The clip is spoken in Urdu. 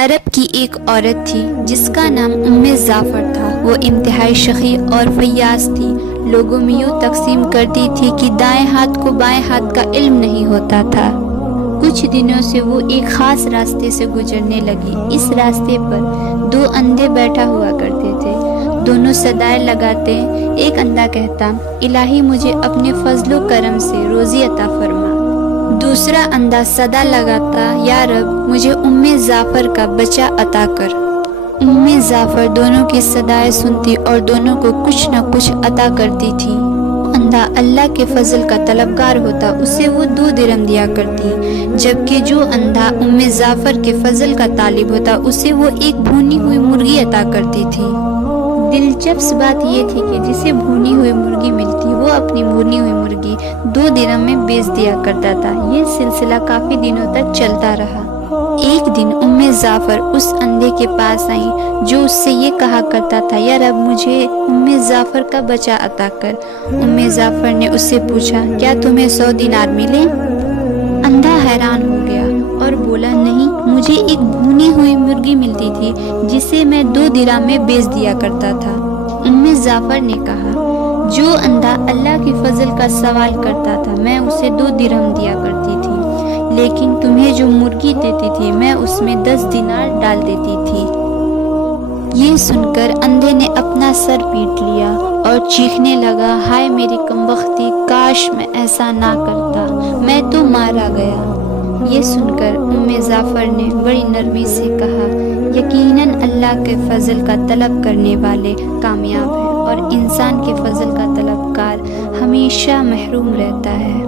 عرب کی ایک عورت تھی جس کا نام زعفر تھا۔ وہ انتہائی شقی اور فیاض تھی۔ لوگوں میں یوں تقسیم کرتی تھی کہ دائیں ہاتھ کو بائیں ہاتھ کا علم نہیں ہوتا تھا۔ کچھ دنوں سے وہ ایک خاص راستے سے گزرنے لگی۔ اس راستے پر 2 اندھے بیٹھا ہوا کرتے تھے۔ دونوں صدائیں لگاتے۔ ایک اندھا کہتا، الہی مجھے اپنے فضل و کرم سے روزی عطا فرما۔ دوسرا اندھا صدا لگاتا، یا رب مجھے زعفر کا بچہ عطا کر۔ زعفر دونوں کی صدائیں سنتی اور دونوں کو کچھ نہ کچھ عطا کرتی تھی۔ اندھا اللہ کے فضل کا طلبگار ہوتا، اسے وہ 2 درہم دیا کرتی، جبکہ جو اندھا زعفر کے فضل کا طالب ہوتا اسے وہ ایک بھونی ہوئی مرغی عطا کرتی تھی۔ دلچسپ بات یہ تھی کہ جسے بھونی ہوئی مرغی ملتی وہ اپنی بھونی ہوئی مرغی 2 درہم میں بیچ دیا کرتا تھا۔ یہ سلسلہ کافی دنوں تک چلتا رہا۔ ایک دن زعفر اس اندھے کے پاس آئیں جو اس سے یہ کہا کرتا تھا، یا رب مجھے زعفر کا بچہ عطا کر۔ زعفر نے اس سے پوچھا، کیا تمہیں 100 دینار ملے؟ اندھا حیران ہو گیا اور بولا، نہیں، مجھے ایک بھونی ہوئی مرغی ملتی تھی جسے میں 2 درہم میں بیچ دیا کرتا تھا۔ زعفر نے کہا، جو اندھا اللہ کے فضل کا سوال کرتا تھا میں اسے 2 درہم دیا کرتی تھی، لیکن تمہیں جو مرغی دیتی تھی میں اس میں 10 دینار ڈال دیتی تھی۔ یہ سن کر اندھے نے اپنا سر پیٹ لیا اور چیخنے لگا، ہائے میری کمبختی، کاش میں ایسا نہ کرتا، میں تو مارا گیا۔ یہ سن کر زعفر نے بڑی نرمی سے کہا، یقیناً اللہ کے فضل کا طلب کرنے والے کامیاب ہیں اور انسان کے فضل کا طلبگار ہمیشہ محروم رہتا ہے۔